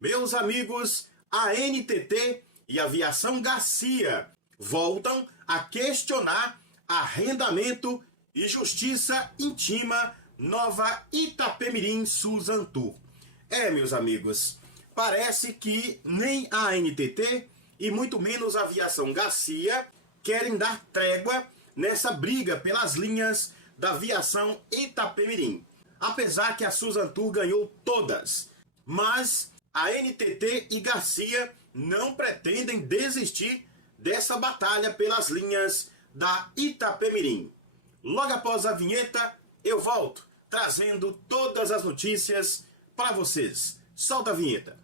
Meus amigos, a NTT e a Aviação Garcia voltam a questionar arrendamento e justiça intima Nova Itapemirim Suzantur. Meus amigos, parece que nem a NTT e muito menos a Aviação Garcia querem dar trégua nessa briga pelas linhas da Aviação Itapemirim. Apesar que a Suzantur ganhou todas, mas a NTT e Garcia não pretendem desistir dessa batalha pelas linhas da Itapemirim. Logo após a vinheta, eu volto trazendo todas as notícias para vocês. Solta a vinheta.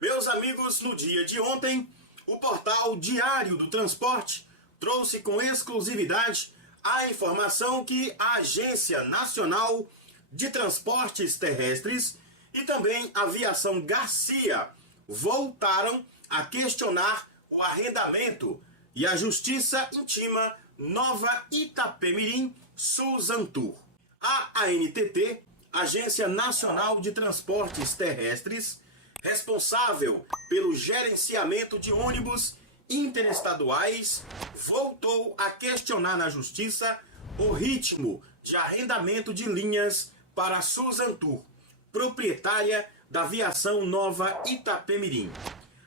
Meus amigos, no dia de ontem, o portal Diário do Transporte trouxe com exclusividade a informação que a Agência Nacional de Transportes Terrestres e também a Aviação Garcia voltaram a questionar o arrendamento e a justiça intima Nova Itapemirim Suzantur. A ANTT, Agência Nacional de Transportes Terrestres, responsável pelo gerenciamento de ônibus interestaduais, voltou a questionar na Justiça o ritmo de arrendamento de linhas para a Suzantur, proprietária da Aviação Nova Itapemirim.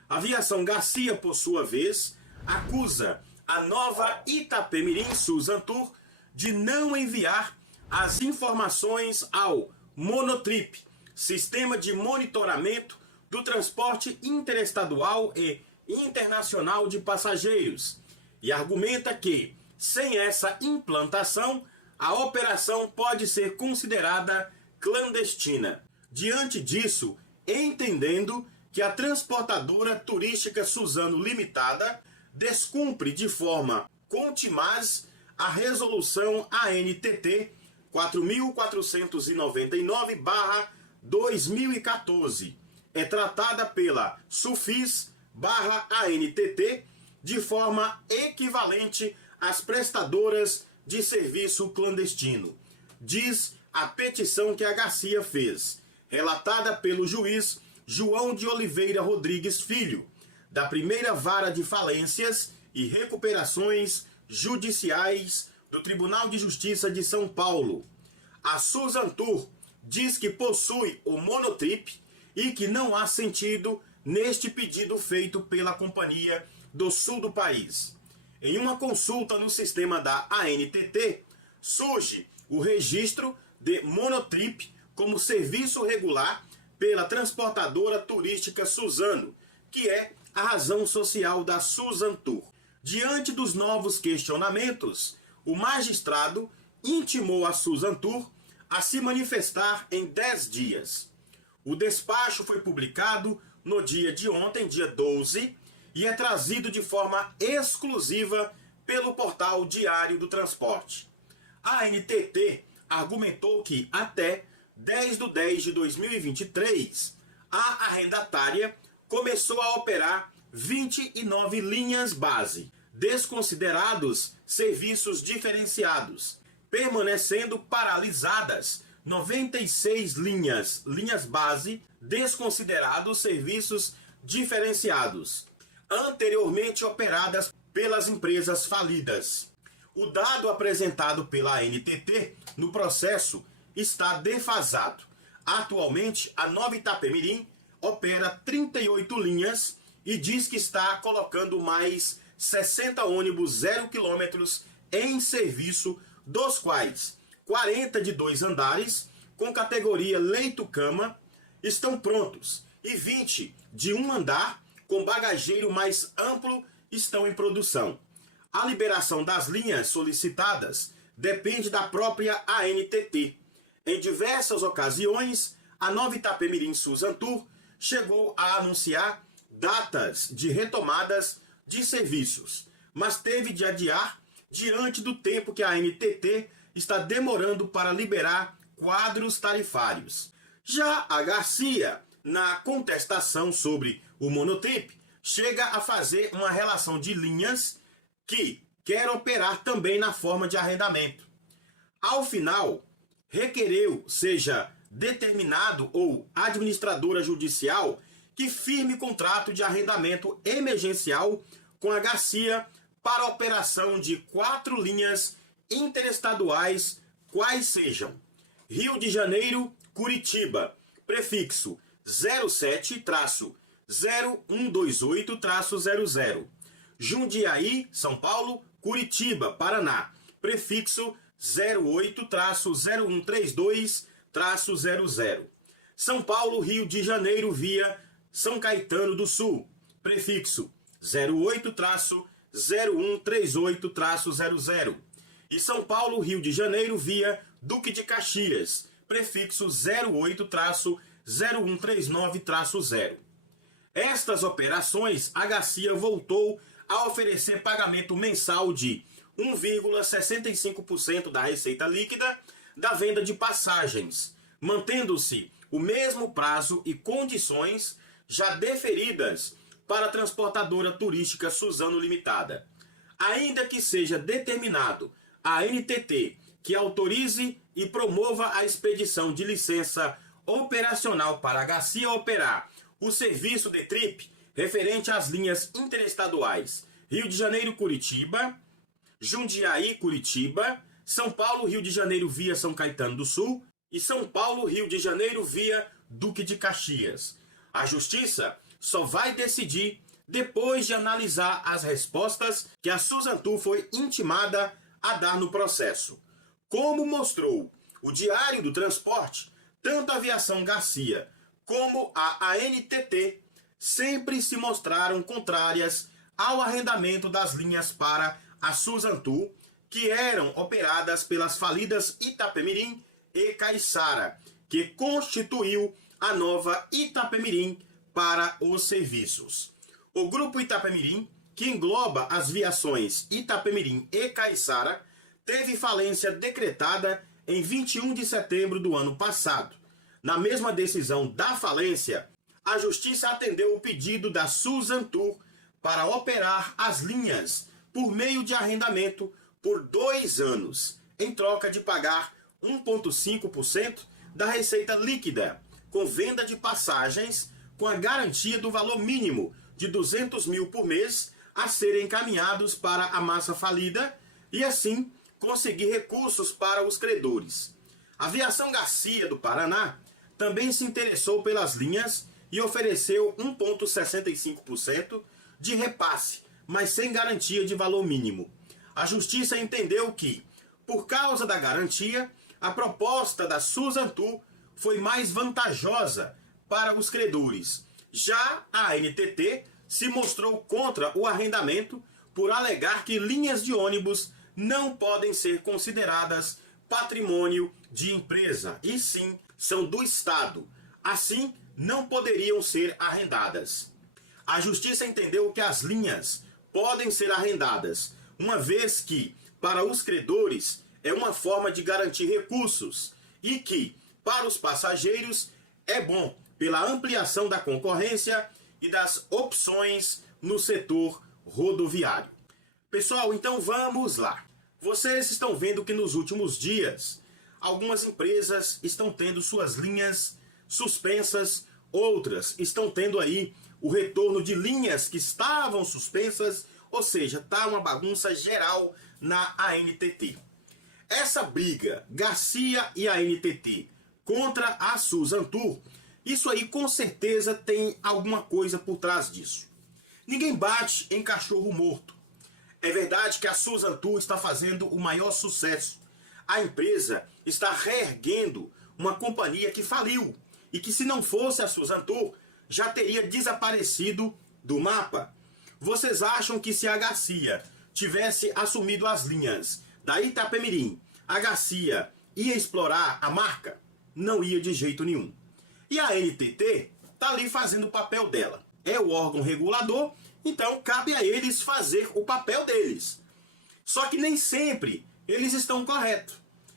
A Aviação Garcia, por sua vez, acusa a Nova Itapemirim Suzantur de não enviar as informações ao Monotrip, Sistema de Monitoramento do Transporte Interestadual e Internacional de Passageiros, e argumenta que, sem essa implantação, a operação pode ser considerada clandestina. Diante disso, entendendo que a transportadora turística Suzano Limitada descumpre de forma contumaz a resolução ANTT 4499/2014, é tratada pela SUFIS/ANTT de forma equivalente às prestadoras de serviço clandestino, diz a petição que a Garcia fez, relatada pelo juiz João de Oliveira Rodrigues Filho, da Primeira Vara de Falências e Recuperações Judiciais do Tribunal de Justiça de São Paulo. A Suzantur diz que possui o Monotrip e que não há sentido neste pedido feito pela companhia do sul do país. Em uma consulta no sistema da ANTT, surge o registro de Monotrip como serviço regular pela transportadora turística Suzano, que é a razão social da Suzantur. Diante dos novos questionamentos, o magistrado intimou a Suzantur a se manifestar em 10 dias. O despacho foi publicado no dia de ontem, dia 12, e é trazido de forma exclusiva pelo portal Diário do Transporte. A ANTT argumentou que até 10/10/2023, a arrendatária começou a operar 29 linhas base, desconsiderados serviços diferenciados, permanecendo paralisadas 96 linhas base, desconsiderados serviços diferenciados, anteriormente operadas pelas empresas falidas. O dado apresentado pela ANTT no processo está defasado. Atualmente, a Nova Itapemirim opera 38 linhas e diz que está colocando mais 60 ônibus 0 km em serviço, dos quais 40 de 2 andares, com categoria leito-cama, estão prontos, e 20 de 1 andar, com bagageiro mais amplo, estão em produção. A liberação das linhas solicitadas depende da própria ANTT. Em diversas ocasiões, a Nova Itapemirim Suzantur chegou a anunciar datas de retomadas de serviços, mas teve de adiar diante do tempo que a ANTT está demorando para liberar quadros tarifários. Já a Garcia, na contestação sobre o monotrip, chega a fazer uma relação de linhas que quer operar também na forma de arrendamento. Ao final, requereu seja determinado ou administradora judicial que firme contrato de arrendamento emergencial com a Garcia para a operação de 4 linhas interestaduais, quais sejam Rio de Janeiro, Curitiba, prefixo 07-0128-00, Jundiaí, São Paulo, Curitiba, Paraná, prefixo 08-0132-00, São Paulo, Rio de Janeiro, via São Caetano do Sul, prefixo 08-0138-00, e São Paulo, Rio de Janeiro, via Duque de Caxias, prefixo 08-0139-0. Estas operações, a Garcia voltou a oferecer pagamento mensal de 1,65% da receita líquida da venda de passagens, mantendo-se o mesmo prazo e condições já deferidas para a transportadora turística Suzano Limitada. Ainda que seja determinado a ANTT que autorize e promova a expedição de licença operacional para a Garcia operar o serviço de trip referente às linhas interestaduais Rio de Janeiro-Curitiba, Jundiaí-Curitiba, São Paulo-Rio de Janeiro via São Caetano do Sul e São Paulo-Rio de Janeiro via Duque de Caxias. A Justiça só vai decidir depois de analisar as respostas que a Suzantur foi intimada a dar no processo. Como mostrou o Diário do Transporte, tanto a Aviação Garcia como a ANTT sempre se mostraram contrárias ao arrendamento das linhas para a Suzantur, que eram operadas pelas falidas Itapemirim e Caiçara, que constituiu a nova Itapemirim para os serviços. O Grupo Itapemirim, que engloba as viações Itapemirim e Caiçara, teve falência decretada em 21 de setembro do ano passado. Na mesma decisão da falência, a Justiça atendeu o pedido da Suzantur para operar as linhas por meio de arrendamento por 2 anos, em troca de pagar 1,5% da receita líquida, com venda de passagens com a garantia do valor mínimo de 200 mil por mês a serem encaminhados para a massa falida e assim conseguir recursos para os credores. A Aviação Garcia do Paraná também se interessou pelas linhas e ofereceu 1,65% de repasse, mas sem garantia de valor mínimo. A Justiça entendeu que, por causa da garantia, a proposta da Suzantur foi mais vantajosa para os credores. Já a ANTT se mostrou contra o arrendamento por alegar que linhas de ônibus não podem ser consideradas patrimônio de empresa, e sim são do Estado. Assim, não poderiam ser arrendadas. A Justiça entendeu que as linhas podem ser arrendadas, uma vez que, para os credores, é uma forma de garantir recursos e que, para os passageiros, é bom pela ampliação da concorrência e das opções no setor rodoviário. Pessoal, então vamos lá. Vocês estão vendo que nos últimos dias, algumas empresas estão tendo suas linhas suspensas, outras estão tendo aí o retorno de linhas que estavam suspensas, ou seja, está uma bagunça geral na ANTT. Essa briga Garcia e ANTT contra a Suzantur, isso aí com certeza tem alguma coisa por trás disso. Ninguém bate em cachorro morto. É verdade que a Suzantur está fazendo o maior sucesso. A empresa está reerguendo uma companhia que faliu e que, se não fosse a Suzantur, já teria desaparecido do mapa. Vocês acham que se a Garcia tivesse assumido as linhas da Itapemirim, a Garcia ia explorar a marca? Não ia de jeito nenhum. E a ANTT está ali fazendo o papel dela. É o órgão regulador Então cabe a eles fazer o papel deles. Só que nem sempre eles estão corretos.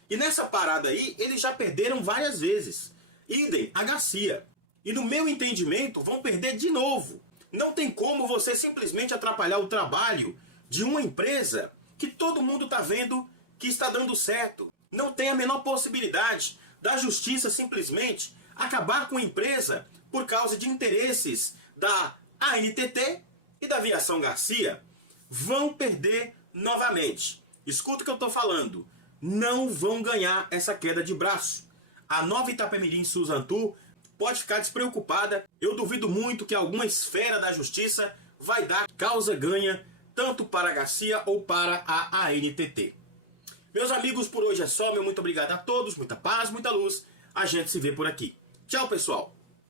E nessa parada aí, eles já perderam várias vezes. Idem a Garcia. E no meu entendimento, vão perder de novo. Não tem como você simplesmente atrapalhar o trabalho de uma empresa que todo mundo está vendo que está dando certo. Não tem a menor possibilidade da justiça simplesmente acabar com a empresa por causa de interesses da ANTT e da Aviação Garcia. Vão perder novamente. Escuta o que eu estou falando. Não vão ganhar essa queda de braço. A Nova Itapemirim Suzantur pode ficar despreocupada. Eu duvido muito que alguma esfera da justiça vai dar causa ganha tanto para a Garcia ou para a ANTT. Meus amigos, por hoje é só. Meu muito obrigado a todos. Muita paz, muita luz. A gente se vê por aqui. Tchau, pessoal.